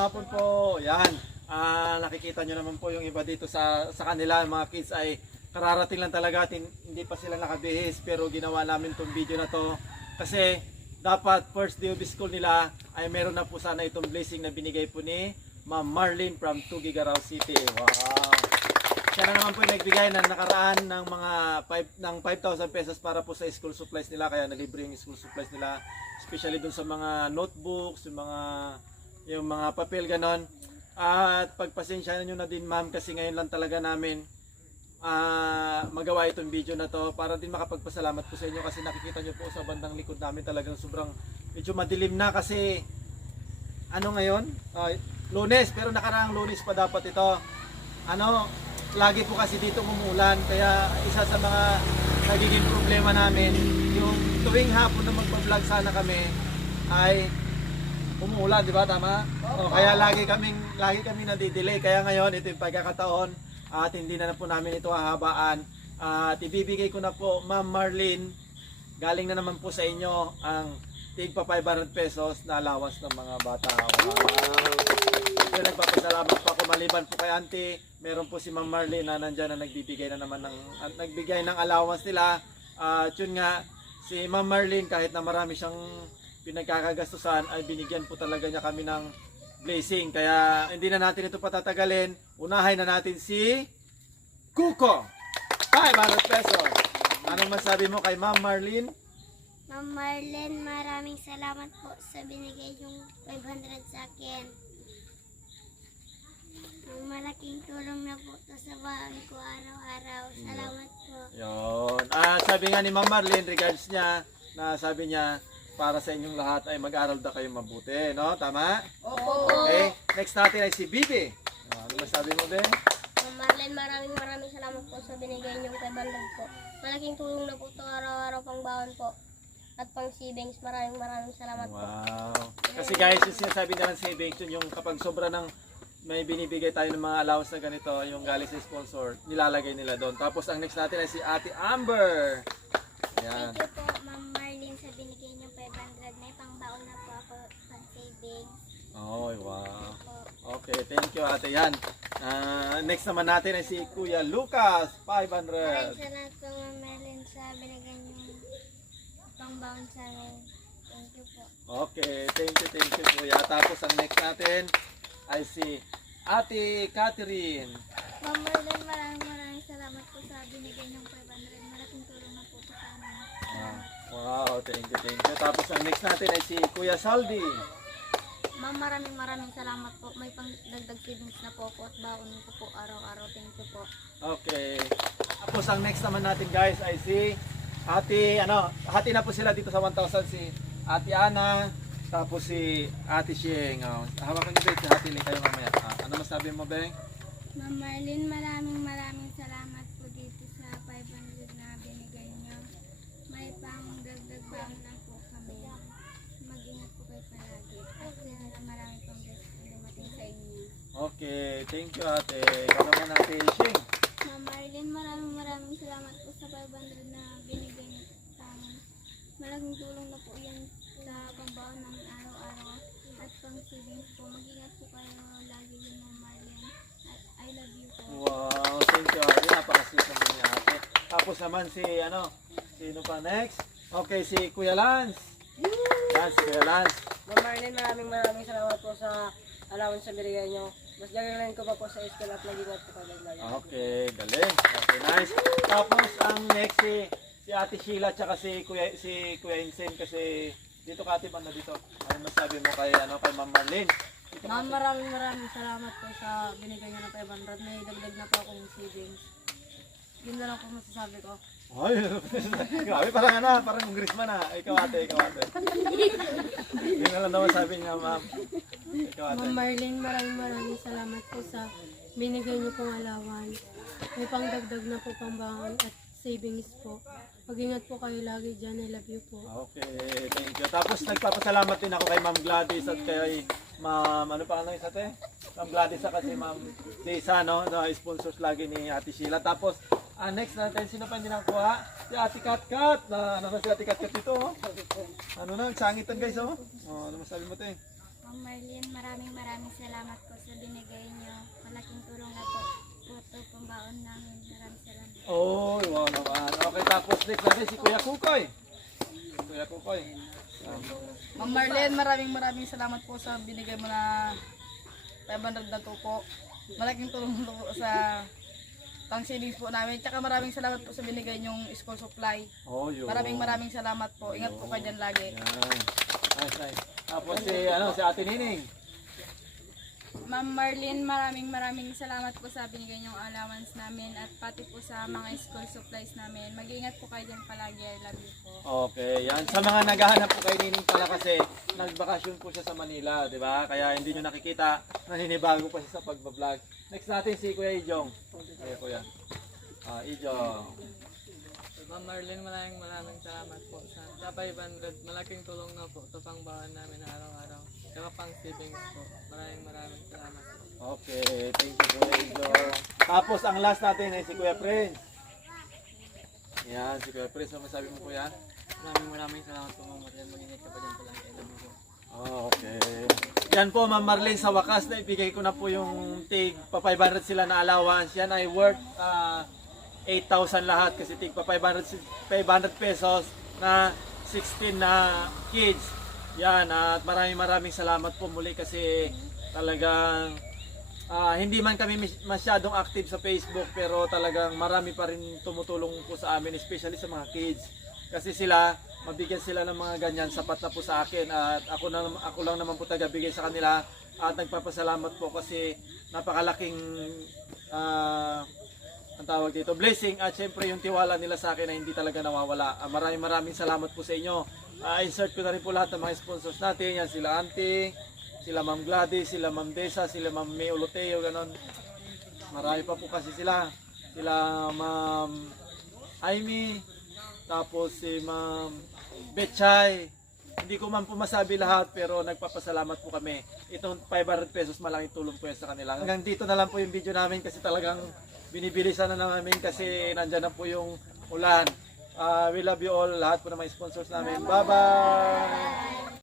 hapon po. Yan. Ah, nakikita nyo naman po yung iba dito sa sa kanila, mga kids ay kararating lang talaga at hin- hindi pa sila nakabihis pero ginawa namin tong video na to kasi dapat first day of school nila ay meron na po sana itong blessing na binigay po ni Ma'am Marlene from Tugigaraw City. Wow! Siya na naman po nagbigay ng nakaraan ng mga 5 ng 5,000 pesos para po sa school supplies nila kaya nalibre yung school supplies nila especially dun sa mga notebooks, yung mga yung mga papel ganon. At pagpasensyahan nyo na din ma'am kasi ngayon lang talaga namin ah magawa itong video na to para din makapagpasalamat po sa inyo kasi nakikita nyo po sa bandang likod namin talagang sobrang medyo madilim na kasi ano ngayon? Ah, lunes pero nakaraang lunes pa dapat ito. Ano, lagi po kasi dito umuulan kaya isa sa mga nagiging problema namin yung tuwing hapon na magpa-vlog sana kami ay umuulan, di ba? Tama? O, kaya lagi kaming lagi kami nadidelay. Kaya ngayon ito yung pagkakataon at hindi na, na po namin ito hahabaan. At ibibigay ko na po Ma'am Marlene galing na naman po sa inyo ang tig pa 500 pesos na allowance ng mga bata. Wow! Ito nagpapasalamat po ako maliban po kay auntie. Meron po si Ma'am Marlene na nandyan na nagbibigay na naman ng at nagbigay ng allowance nila. At yun nga si Ma'am Marlene kahit na marami siyang pinagkakagastusan ay binigyan po talaga niya kami ng blessing. Kaya hindi na natin ito patatagalin. Unahin na natin si Kuko. 500 pesos. Anong masabi mo kay Ma'am Marlene? Ma'am Marlene, maraming salamat po sa binigay yung 500 sa akin. Ang malaking tulong na po to sa bahay ko araw-araw. Salamat po. Yun. Ah, sabi nga ni Ma'am Marlene, regards niya, na sabi niya, para sa inyong lahat ay mag-aral na kayo mabuti, no? Tama? Opo. Okay. Next natin ay si Bibi. Ah, Ano masabi mo, Ben? Ma'am Marlene, maraming maraming salamat po sa binigay niyong 500 po. Malaking tulong na po to araw-araw pang baon po. At pang savings, maraming maraming salamat po. Wow. Kasi guys, yung sinasabi ng savings, yun yung kapag sobra ng may binibigay tayo ng mga allowance na ganito, yung galing sa sponsor, nilalagay nila doon. Tapos ang next natin ay si Ate Amber. Yan. Thank you po, Ma'am Marlene, sa binigay niyong 500. May pangbaon na po ako pang Oh, wow. Okay, thank you ate. Yan. Ah, next naman natin ay si Kuya Lucas, 500. Maraming salamat po, Ma'am Marlene, sa binigay niyong pangbaon sa amin. Thank you po. Okay, thank you, thank you Kuya. Tapos ang next natin ay si Ate Catherine. Ma'am Marlene, maraming maraming salamat po sa binigay niyong 500. Malaking tulong na po po sa amin. Ah, wow, thank you, thank you. Tapos ang next natin ay si Kuya Saldi. Ma'am, maraming maraming salamat po. May pang dagdag savings na po ako at baon ko po araw-araw. Thank you po. Okay. Tapos ang next naman natin guys ay si Ate, ano, hati na po sila dito sa 1,000 si Ate Ana, tapos si Ate Sheng. Oh. Hawakan niyo ba hati lang kayo mamaya. Ah, ano masabi mo, Beng? Ma'am Marlene, maraming maraming salamat po dito sa 500 na binigay niyo. May pang dagdag baon na po kami. Mag-ingat po kayo palagi. At sana marami pang blessing dumating sa inyo. Okay, thank you ate. Ikaw naman ate Sheng. Ma'am Marlene, maraming maraming salamat po sa 500 na binigay niyo sa amin. Malaking tulong na po yan sa pambaon namin araw-araw at pang savings po. Mag-ingat po kayo lagi din Ma'am Marlene. At I love you po. Wow, thank you ate. Napakasweet naman ni ate. Tapos naman si, ano, sino pa next? Okay, si Kuya Lance. Yan, si Kuya Lance. Ma'am Marlene, maraming maraming salamat po sa allowance sa binigay niyo. Mas gagawin ko pa po sa school at nag-ingat po kayo lagi. Okay, galing. Okay, nice. Tapos ang next si si Ate Sheila tsaka si Kuya si Kuya Insen kasi dito ka ate banda dito. Ano masabi mo kay ano kay Ma'am Marlene? Dito Ma'am, ate. maraming maraming salamat po sa binigay niyo ng 500. May dagdag na po akong savings. Yun na lang po masasabi ko. Ay, grabe parang ano, parang congressman ah. Ikaw ate, ikaw ate. Yun na lang daw sabi niya, ma'am. Ma'am Marlene, maraming maraming salamat po sa binigay niyo pong allowance. May pangdagdag na po pambangon at savings po. Mag-ingat po kayo lagi dyan. I love you po. Okay, thank you. Tapos nagpapasalamat din ako kay Ma'am Gladys at kay Ma'am, ano pa ano isa te? Ma'am Gladys at kasi Ma'am Desa, no? Na sponsors lagi ni Ate Sheila. Tapos, ah, next natin, sino pa hindi nakuha? Si Ate Kat Kat. Na, ano na si Ate Kat Kat dito, oh. Ano na, sangitan guys, oh. oh ano masabi mo te? Ma'am Marlene, maraming maraming salamat po sa binigay niyo. Malaking tulong na po ito pambaon namin. Maraming salamat. Oh, wow naman. Okay, tapos next natin si Kuya Kukoy. Kuya Kukoy. Um, Ma'am Marlene, maraming maraming salamat po sa binigay mo na 500 na to po. Malaking tulong po sa pang savings po namin. Tsaka maraming salamat po sa binigay niyong school supply. oh, yun. Maraming maraming salamat po. Ingat po kayo dyan lagi. Yan. Nice, nice. Tapos si, ano, si Ate Nining. Ma'am Marlene, maraming maraming salamat po sa binigay niyong allowance namin at pati po sa mga school supplies namin. Mag-iingat po kayo dyan palagi. I love you po. Okay, yan. Sa mga naghahanap po kay Nining pala kasi nagbakasyon po siya sa Manila, di ba? Kaya hindi nyo nakikita, naninibago pa siya sa pagbablog. Next natin si Kuya Ijong. Ay, Kuya. Ah, Ijong. Ma'am Marlene, maraming maraming salamat po sa, sa 500. Malaking tulong na po ito pang namin araw-araw. Saka pang savings po. Maraming maraming salamat po. Okay, thank you Kuya Ijong. Tapos ang last natin ay si Kuya Prince. Yan, si Kuya Prince. Ano masabi mo Kuya? Maraming maraming salamat po Ma'am Marlene. Mag-ingat ka pa dyan love you po. Okay. Yan po, Ma'am Marlene, sa wakas na ibigay ko na po yung tig pa 500 sila na allowance. Yan ay worth ah, 8,000 lahat kasi tig pa 500, si- 500 pesos na 16 na kids. Yan, at maraming maraming salamat po muli kasi talagang ah, hindi man kami masyadong active sa Facebook pero talagang marami pa rin tumutulong po sa amin especially sa mga kids. Kasi sila, mabigyan sila ng mga ganyan, sapat na po sa akin at ako, na, ako lang naman po tagabigay sa kanila at nagpapasalamat po kasi napakalaking ah, ang tawag dito, blessing at syempre yung tiwala nila sa akin na hindi talaga nawawala. Ah, maraming maraming salamat po sa inyo. Ah, insert ko na rin po lahat ng mga sponsors natin. Yan sila Auntie, sila Ma'am Gladys, sila Ma'am Desa, sila Ma'am May Oloteo, ganon. Marami pa po kasi sila. Sila Ma'am Amy, tapos si Ma'am Betchay. Hindi ko man po masabi lahat pero nagpapasalamat po kami. Itong 500 pesos malaking tulong po yan sa kanila. Hanggang dito na lang po yung video namin kasi talagang binibilisan na namin kasi nandyan na po yung ulan. Ah, we love you all, lahat po ng mga sponsors namin. Bye-bye!